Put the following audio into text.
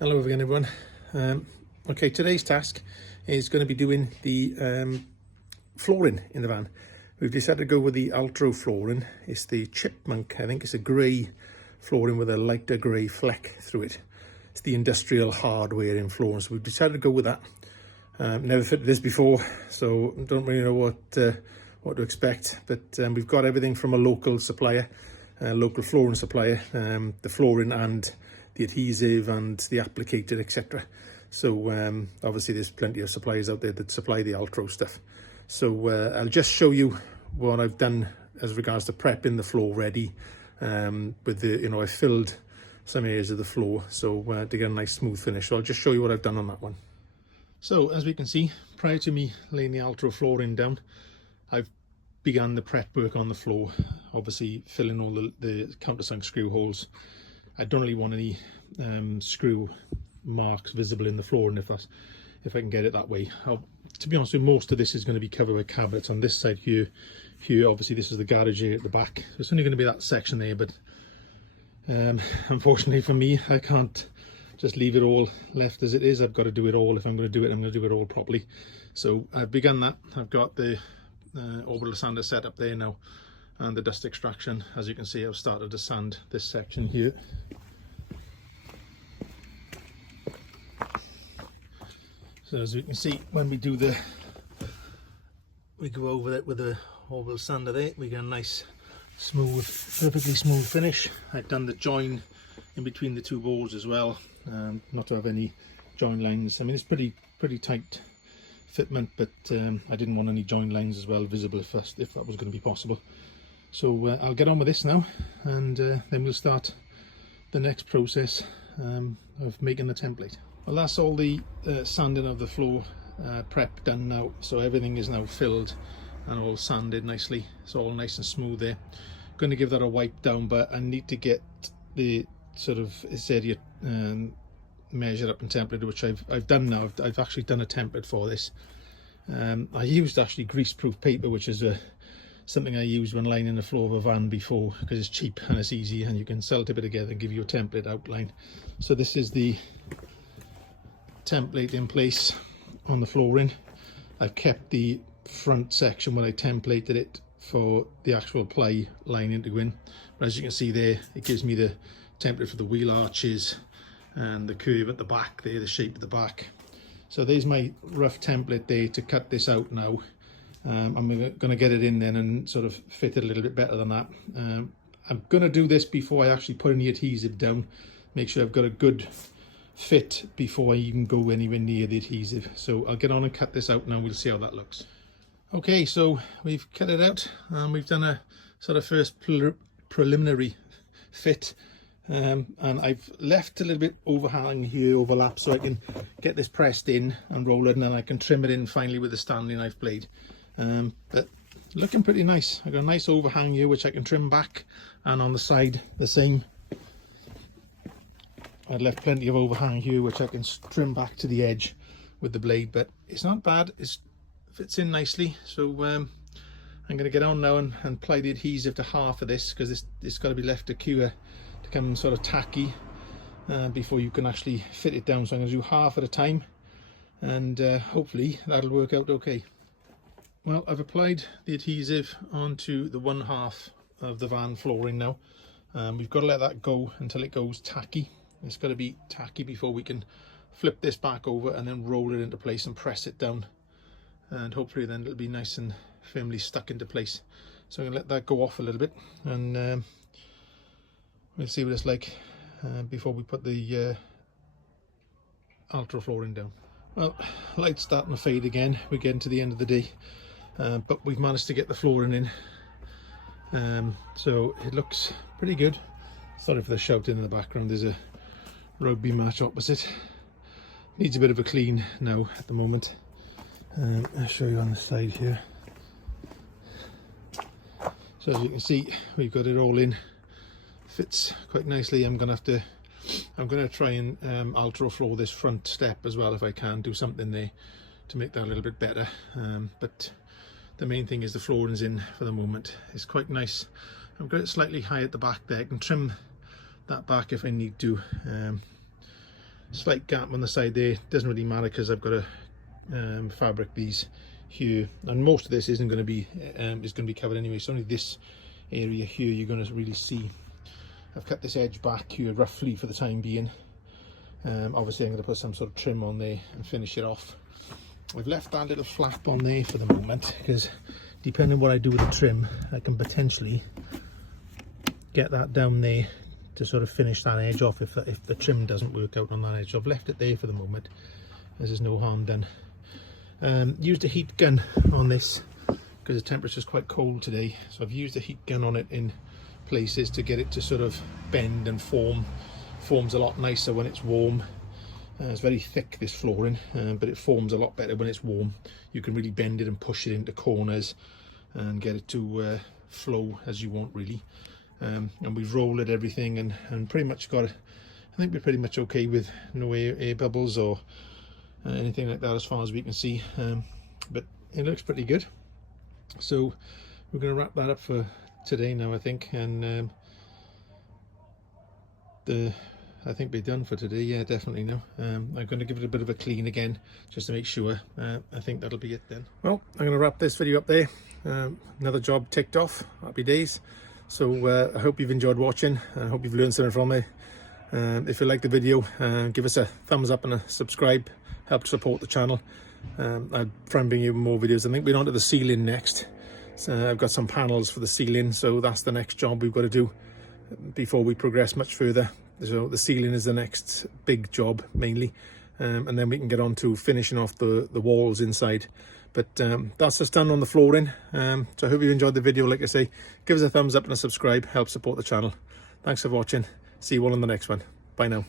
Hello again, everyone. Okay, today's task is going to be doing the flooring in the van. We've decided to go with the Altro flooring. It's the Chipmunk. I think it's a grey flooring with a lighter grey fleck through it. It's the industrial hardware in flooring, so we've decided to go with that. Never fitted this before, so don't really know what to expect, but we've got everything from a local supplier, local flooring supplier, the flooring and the adhesive and the applicator, etc. So obviously there's plenty of suppliers out there that supply the Altro stuff. So I'll just show you what I've done as regards to prepping the floor ready. With the, I filled some areas of the floor so to get a nice smooth finish. So I'll just show you what I've done on that one. So as we can see, prior to me laying the Altro flooring down, I've begun the prep work on the floor, obviously filling all the countersunk screw holes. I don't really want any screw marks visible in the flooring if I can get it that way. To be honest with you, most of this is going to be covered by cabinets on this side here. Obviously this is the garage here at the back, so it's only going to be that section there, but unfortunately for me, I can't just leave it all left as it is. I've got to do it all. If I'm going to do it, I'm going to do it all properly. So I've begun that. I've got the orbital sander set up there now, and the dust extraction. As you can see, I've started to sand this section here. So as you can see, when we go over it with the orbital sander there, we get a nice smooth, perfectly smooth finish. I've done the join in between the two boards as well, not to have any join lines. I mean, it's pretty tight fitment, but I didn't want any join lines as well visible if that was going to be possible. So I'll get on with this now, and then we'll start the next process of making the template. Well, that's all the sanding of the floor prep done now, so everything is now filled and all sanded nicely. It's all nice and smooth there. Going to give that a wipe down, but I need to get the sort of this area measured up and templated, which I've done now. I've actually done a template for this. I used actually greaseproof paper, which is something I used when lining the floor of a van before, because it's cheap and it's easy and you can sellotape it together and give you a template outline. So this is the template in place on the flooring. I've kept the front section when I templated it for the actual ply lining to go in, but as you can see there, it gives me the template for the wheel arches and the curve at the back there, the shape of the back. So there's my rough template there to cut this out now. I'm going to get it in then and sort of fit it a little bit better than that. I'm going to do this before I actually put any adhesive down, make sure I've got a good fit before I even go anywhere near the adhesive. So I'll get on and cut this out now, we'll see how that looks. Okay, so we've cut it out and we've done a sort of first preliminary fit, and I've left a little bit overhang here, overlap, so I can get this pressed in and roll it, and then I can trim it in finally with the Stanley knife blade. But looking pretty nice. I've got a nice overhang here which I can trim back, and on the side the same. I've left plenty of overhang here which I can trim back to the edge with the blade, but it's not bad. It fits in nicely. So I'm going to get on now and apply the adhesive to half of this, because it's got to be left to cure to come sort of tacky before you can actually fit it down. So I'm going to do half at a time, and hopefully that'll work out okay. Well, I've applied the adhesive onto the one half of the van flooring now. We've got to let that go until it goes tacky. It's got to be tacky before we can flip this back over and then roll it into place and press it down, and hopefully then it'll be nice and firmly stuck into place. So I'm going to let that go off a little bit, and we'll see what it's like before we put the Altro flooring down. Well, light's starting to fade again. We're getting to the end of the day, but we've managed to get the flooring in, so it looks pretty good. Sorry for the shouting in the background, there's a rugby match opposite. Needs a bit of a clean now at the moment. I'll show you on the side here. So as you can see, we've got it all in. Fits quite nicely. I'm gonna try and Altro floor this front step as well if I can, do something there to make that a little bit better. But the main thing is the flooring's in for the moment. It's quite nice. I've got it slightly high at the back there. I can trim that back if I need to. slight gap on the side there. Doesn't really matter because I've got to fabric these here, and most of this isn't going to be covered anyway. It's only this area here you're going to really see. I've cut this edge back here roughly for the time being. Obviously I'm going to put some sort of trim on there and finish it off. I've left that little flap on there for the moment because depending on what I do with the trim, I can potentially get that down there to sort of finish that edge off if the trim doesn't work out on that edge. So I've left it there for the moment as there's no harm done. Used a heat gun on this because the temperature is quite cold today, so I've used a heat gun on it in places to get it to sort of bend and forms a lot nicer when it's warm. It's very thick, this flooring, but it forms a lot better when it's warm. You can really bend it and push it into corners and get it to flow as you want, really. And we've rolled everything and pretty much got it. I think we're pretty much okay with no air bubbles or anything like that as far as we can see, but it looks pretty good. So we're going to wrap that up for today now, I think, and I think we're done for today. Yeah, definitely now. I'm going to give it a bit of a clean again just to make sure. I think that'll be it then. Well, I'm going to wrap this video up there. Another job ticked off. Happy days. So I hope you've enjoyed watching. I hope you've learned something from it. If you like the video, give us a thumbs up and a subscribe. Help support the channel. I'll try and bring you more videos. I think we're on to the ceiling next. So I've got some panels for the ceiling, so that's the next job we've got to do before we progress much further. So the ceiling is the next big job mainly, and then we can get on to finishing off the walls inside. But that's just done on the flooring. So I hope you enjoyed the video. Like I say, give us a thumbs up and a subscribe. Help support the channel. Thanks for watching. See you all in the next one. Bye now.